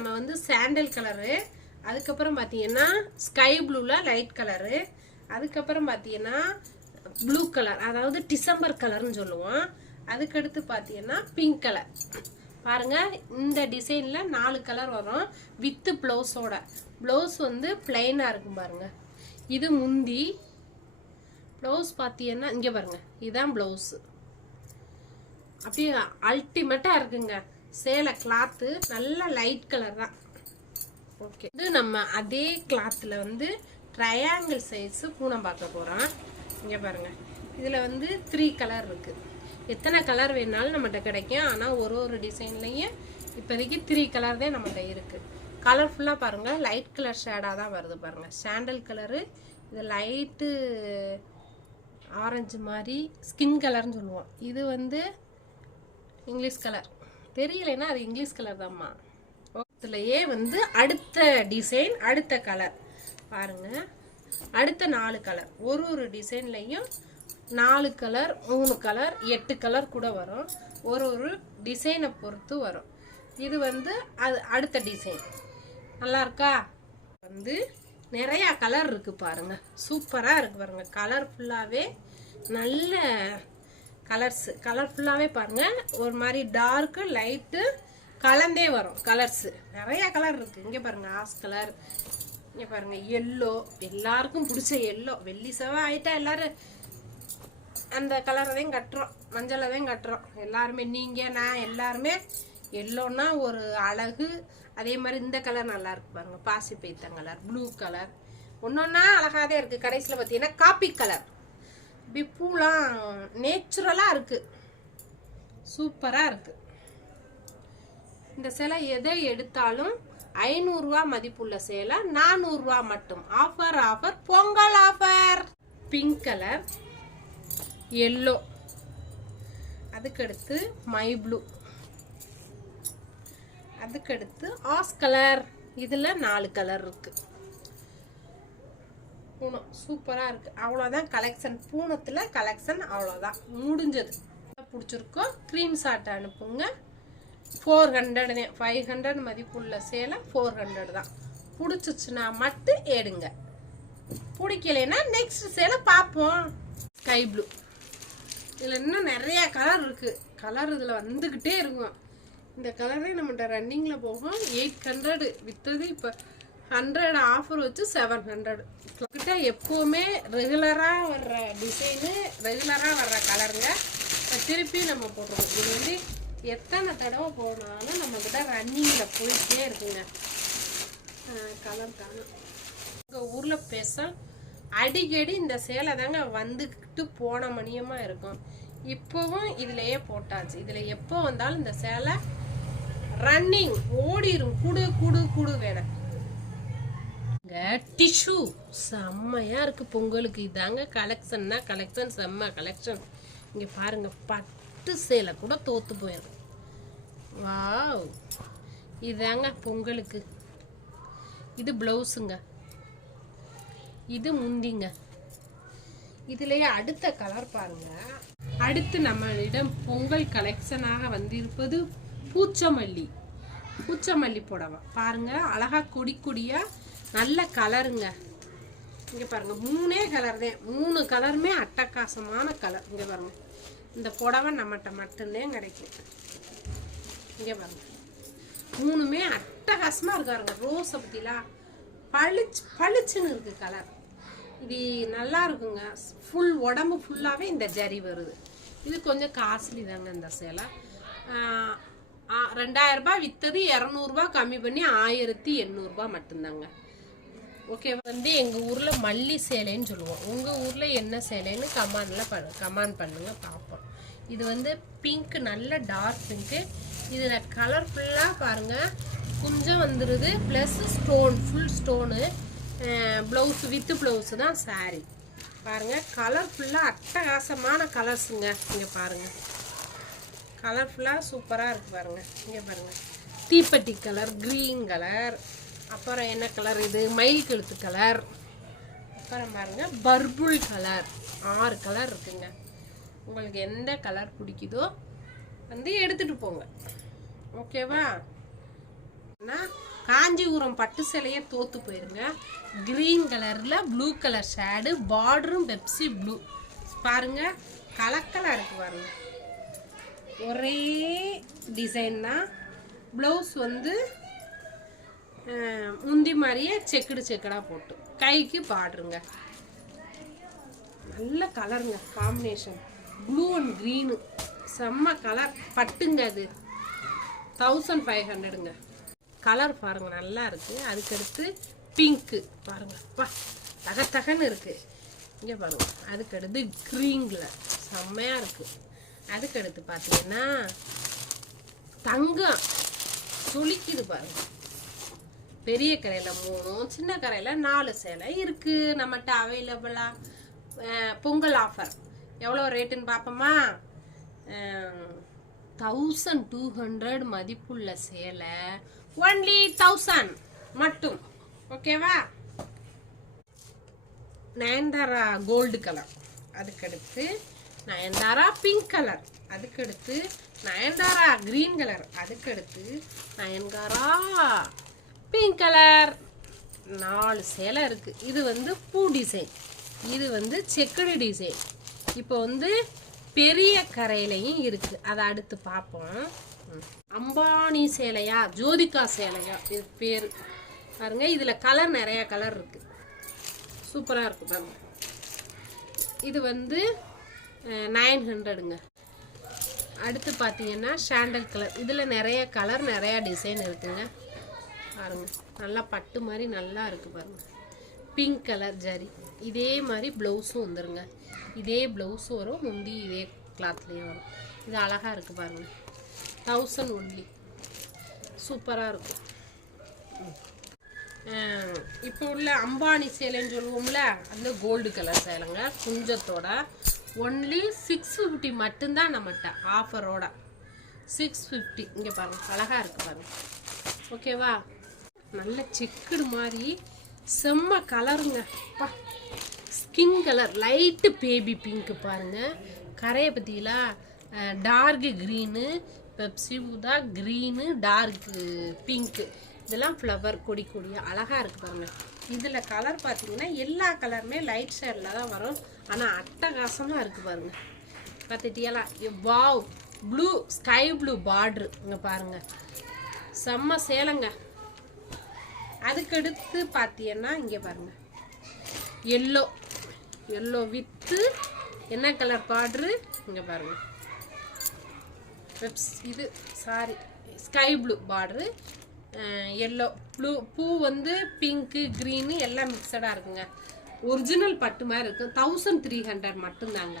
நம்ம வந்து sandal colour அதுக்கப்புறம் பார்த்தீங்கன்னா ஸ்கை ப்ளூவில் லைட் கலரு அதுக்கப்புறம் பார்த்தீங்கன்னா ப்ளூ கலர் அதாவது டிசம்பர் கலர்னு சொல்லுவோம். அதுக்கடுத்து பார்த்தீங்கன்னா பிங்க் கலர் பாருங்க இந்த டிசைனில் நாலு கலர் வரும். வித்து ப்ளவுஸோட ப்ளவுஸ் வந்து பிளைனாக இருக்கும் பாருங்க. இது முந்தி. ப்ளவுஸ் பார்த்தீங்கன்னா இங்கே பாருங்க. இதுதான் ப்ளவுஸு அப்படியே அல்டிமேட்டாக இருக்குங்க. சேலை கிளாத்து நல்லா லைட் கலர் தான். ஓகே இது நம்ம அதே கிளாத்தில் வந்து ட்ரையாங்கிள் சைஸு பூனம் பார்க்க போகிறோம் இங்கே பாருங்கள் இதில் வந்து த்ரீ கலர் இருக்குது எத்தனை கலர் வேணாலும் நம்மகிட்ட கிடைக்கும். ஆனால் ஒரு ஒரு டிசைன்லேயும் இப்போதைக்கு த்ரீ கலர் தான் நம்மகிட்ட இருக்குது கலர்ஃபுல்லாக பாருங்கள் லைட் கலர் ஷேடாக தான் வருது பாருங்கள் சாண்டல் கலரு இது லைட்டு ஆரஞ்சு மாதிரி ஸ்கின் கலர்னு சொல்லுவோம். இது வந்து இங்கிலீஷ் கலர் தெரியலைன்னா அது இங்கிலீஷ் கலர் தான்மா இதுலயே வந்து அடுத்த டிசைன் அடுத்த கலர் பாருங்க. அடுத்த நாலு கலர் ஒரு ஒரு டிசைன்லையும் நாலு கலர் மூணு கலர் எட்டு கலர் கூட வரும். ஒரு ஒரு டிசைனை பொறுத்து வரும். இது வந்து அது அடுத்த டிசைன் நல்லா இருக்கா? வந்து நிறையா கலர் இருக்குது பாருங்கள் சூப்பராக இருக்குது பாருங்கள் கலர்ஃபுல்லாகவே நல்ல கலர்ஸு கலர் பாருங்கள் ஒரு மாதிரி டார்க்கு லைட்டு கலந்தே வரும் கலர்ஸு நிறைய கலர் இருக்குது இங்கே பாருங்க ஆஸ் கலர் இங்கே பாருங்கள் எல்லோ எல்லாருக்கும் பிடிச்ச எல்லோ வெள்ளி செவ்வாய் ஆகிட்டா எல்லோரும் அந்த கலரை தான் கட்டுறோம். மஞ்சளதையும் கட்டுறோம். எல்லாருமே நீங்கள் நான் எல்லாருமே எல்லோன்னா ஒரு அழகு. அதே மாதிரி இந்த கலர் நல்லா இருக்கு பாருங்கள் பாசி பைத்தன் கலர் ப்ளூ கலர் ஒன்றொன்னா அழகாதே இருக்குது கடைசியில் பார்த்தீங்கன்னா காப்பி கலர் இப்படி பூலாம் நேச்சுரலாக இருக்குது சூப்பராக இருக்குது இந்த சேலை எதை எடுத்தாலும் ஐநூறுரூவா மதிப்புள்ள சேலை நானூறுரூவா மட்டும். Offer offer Pongal offer pink colour yellow அதுக்கடுத்து மை ப்ளூ அதுக்கடுத்து ஆஸ் கலர் இதில் நாலு கலர் இருக்குது பூனம். சூப்பராக இருக்குது அவ்வளோதான் கலெக்ஷன் பூனத்தில் கலெக்ஷன் அவ்வளோதான் முடிஞ்சது. பிடிச்சிருக்கோ ஸ்க்ரீன்ஷாட் அனுப்புங்க. ஃபோர் ஹண்ட்ரட் தான் ஃபைவ் ஹண்ட்ரட் மதிப்புள்ள சேலை ஃபோர் ஹண்ட்ரட் தான். பிடிச்சிச்சுன்னா மட்டும் எடுங்க. பிடிக்கலைன்னா நெக்ஸ்ட் சேலை பார்ப்போம். ஸ்கை ப்ளூ இதில் இன்னும் நிறைய கலர் இருக்குது கலர் இதில் வந்துக்கிட்டே இருக்கும். இந்த கலரே நம்மகிட்ட ரன்னிங்கில் போகும். எயிட் ஹண்ட்ரடு விற்றது இப்போ ஹண்ட்ரட் ஆஃபர் வச்சு செவன் ஹண்ட்ரட் கிட்ட எப்போவுமே ரெகுலராக வர்ற டிசைனு ரெகுலராக வர்ற கலருங்க திருப்பி நம்ம போட்டுருவோம் இது வந்து எத்தனை தடவை போனாலும் நம்மக்கிட்ட ரன்னிங்கில் போயிட்டே இருக்குங்க. கலர் காணும். எங்கள் ஊரில் பெசல் அடிக்கடி இந்த சேலை தாங்க வந்துக்கிட்டு போன மணியமாக இருக்கும். இப்போவும் இதுலயே போட்டாச்சு. இதில் எப்போ வந்தாலும் இந்த சேலை ரன்னிங் ஓடிரும். குடு குடு குடு வேணும் டிஷ்யூ செம்மையா இருக்கு பொங்கலுக்கு. இதாங்க கலெக்ஷன்னா கலெக்ஷன் செம்ம கலெக்ஷன் இங்க பாருங்க பட்டு சேலை கூட தோத்து போயிருக்கு. வாவ் இதாங்க பொங்கலுக்கு. இது பிளவுஸுங்க இது முந்திங்க. இதுலயே அடுத்த கலர் பாருங்க. அடுத்து நம்மளிடம் பொங்கல் கலெக்ஷனாக வந்திருப்பது பூச்சமல்லி. பூச்சமல்லி புடவை. பாருங்க அழகா கொடி கொடியா நல்ல கலருங்க. இங்கே பாருங்க மூணே கலர் தான். மூணு கலருமே அட்டகாசமான கலர் இங்கே பாருங்க. இந்த புடவை நம்மகிட்ட மட்டும்தான் கிடைக்கும். இங்கே பாருங்க. மூணுமே அட்டகாசமாக இருக்காருங்க ரோஸை பற்றிலாம் பளிச்சு பளிச்சுன்னு இருக்குது கலர் இது நல்லா இருக்குங்க. ஃபுல் உடம்பு ஃபுல்லாகவே இந்த ஜரி வருது. இது கொஞ்சம் காஸ்ட்லி தாங்க இந்த சேலை. ரெண்டாயிரரூபா ஆ- விற்றது இரநூறுபா கம்மி பண்ணி ஆயிரத்தி எண்ணூறுபா மட்டும்தாங்க. ஓகே வந்து எங்கள் ஊரில் மல்லி சேலைன்னு சொல்லுவோம். உங்கள் ஊரில் என்ன சேலைன்னு கமாண்டில் பண்ண கமாண்ட் பண்ணுங்கள் பார்ப்போம். இது வந்து பிங்க் நல்ல டார்க் பிங்க்கு இதில் கலர்ஃபுல்லாக பாருங்கள் குஞ்சம் வந்துடுது plus stone full stone blouse with blouse தான் saree. பாருங்கள் கலர்ஃபுல்லாக அட்டகாசமான கலர்ஸுங்க இங்கே பாருங்கள் கலர்ஃபுல்லாக சூப்பராக இருக்குது பாருங்கள் இங்கே பாருங்கள் தீப்பெட்டி கலர் க்ரீன் கலர் அப்புறம் என்ன கலர் இது? மயில் கழுத்து கலர் அப்புறம் பாருங்க பர்புல் கலர் ஆறு கலர் இருக்குங்க. உங்களுக்கு எந்த கலர் பிடிக்குதோ வந்து எடுத்துட்டு போங்க. ஓகேவா காஞ்சிபுரம் பட்டு சேலையே தோத்து போயிருங்க. கிரீன் கலரில் ப்ளூ கலர் ஷேடு பார்டரும் பெப்சி ப்ளூ பாருங்க கலக்கலாக இருக்கு பாருங்க. ஒரே டிசைன் தான். ப்ளவுஸ் வந்து முந்தி மாதிரியே செக்குடு செக்கடாக போட்டு. கைக்கு பாடுருங்க நல்ல கலருங்க காம்பினேஷன் ப்ளூ அண்ட் க்ரீனு செம்ம கலர். பட்டுங்க அது. தௌசண்ட் ஃபைவ் ஹண்ட்ரடுங்க கலர் பாருங்க நல்லா இருக்குது அதுக்கடுத்து பிங்க்கு பாருங்கள் அப்பா தக தகன்னு இருக்குது இங்கே பாருங்கள் அதுக்கடுத்து க்ரீனில் செம்மையாக இருக்குது அதுக்கடுத்து பார்த்தீங்கன்னா தங்கம். சுளிக்குது பாருங்கள் பெரிய கரையில் மூணும் சின்ன கரையில் நாலு சேலை இருக்குது நம்மகிட்ட அவைலபிளாக பொங்கல் ஆஃபர் எவ்வளோ ரேட்டுன்னு பார்ப்போமா தௌசண்ட் டூ ஹண்ட்ரட் மதிப்புள்ள சேலை ஒன்லி தௌசண்ட் மட்டும். ஓகேவா நயன்தாரா கோல்டு கலர் அதுக்கடுத்து நயன்தாரா பிங்க் கலர் அதுக்கடுத்து நயன்தாரா க்ரீன் கலர் அதுக்கடுத்து நயன்தாரா பிங்க் கலர் நாலு சேலை இருக்குது இது வந்து பூ டிசைன் இது வந்து செக்குடு டிசைன் இப்போ வந்து பெரிய கரையிலையும் இருக்குது அதை அடுத்து பார்ப்போம். அம்பானி சேலையா? ஜோதிகா சேலையா? இது பேர். பாருங்க இதில் கலர் நிறையா கலர் இருக்குது சூப்பராக இருக்கு பாருங்க. இது வந்து நைன் ஹண்ட்ரடுங்க அடுத்து பார்த்தீங்கன்னா சாண்டல் கலர் இதில் நிறைய கலர் நிறையா டிசைன் இருக்குங்க. பாருங்க. நல்லா பட்டு மாதிரி நல்லா இருக்குது பாருங்க. பிங்க் கலர் ஜரி இதே மாதிரி ப்ளவுஸும் வந்துருங்க. இதே ப்ளவுஸும் வரும் முந்தி இதே கிளாத்லேயும் வரும். இது அழகாக இருக்குது பாருங்க. தௌசண்ட் ஒன்லி சூப்பராக இருக்கும். இப்போ உள்ள அம்பானி சேலைன்னு சொல்லுவோம்ல அந்த கோல்டு கலர் சேலைங்க. குஞ்சத்தோட ஒன்லி சிக்ஸ் ஃபிஃப்டி மட்டும்தான் நம்மகிட்ட ஆஃபரோட சிக்ஸ் ஃபிஃப்டி இங்கே பாருங்க அழகாக இருக்குது பாருங்க. ஓகேவா நல்ல செக்குடு மாதிரி. செம்ம கலருங்க அப்பா skin colour light baby pink பாருங்க. கரையை பற்றிங்களா டார்க்கு க்ரீனு பெப்சி ஊதா க்ரீனு டார்க்கு பிங்க்கு இதெல்லாம் ஃப்ளவர் கொடி கொடியாக அழகாக இருக்குது பாருங்க. இதில் கலர் பார்த்தீங்கன்னா எல்லா கலருமே லைட் ஷேடில் தான் வரும். ஆனால் அட்டகாசமாக இருக்குது பாருங்கள் பார்த்துட்டியெல்லாம் wow blue sky blue border இங்கே பாருங்கள் செம்ம சேலங்க. அதுக்கடுத்து பார்த்தீங்கன்னா இங்கே பாருங்கள் எல்லோ எல்லோ வித்து என்ன கலர் பாட்ரு இங்கே பாருங்கள் வெப்ஸ் இது saree sky blue border yellow blue பூ வந்து பிங்க்கு க்ரீனு எல்லாம் மிக்சடாக இருக்குங்க. ஒரிஜினல் பட்டு மாதிரி இருக்கும். தௌசண்ட் த்ரீ ஹண்ட்ரட் மட்டும்தாங்க.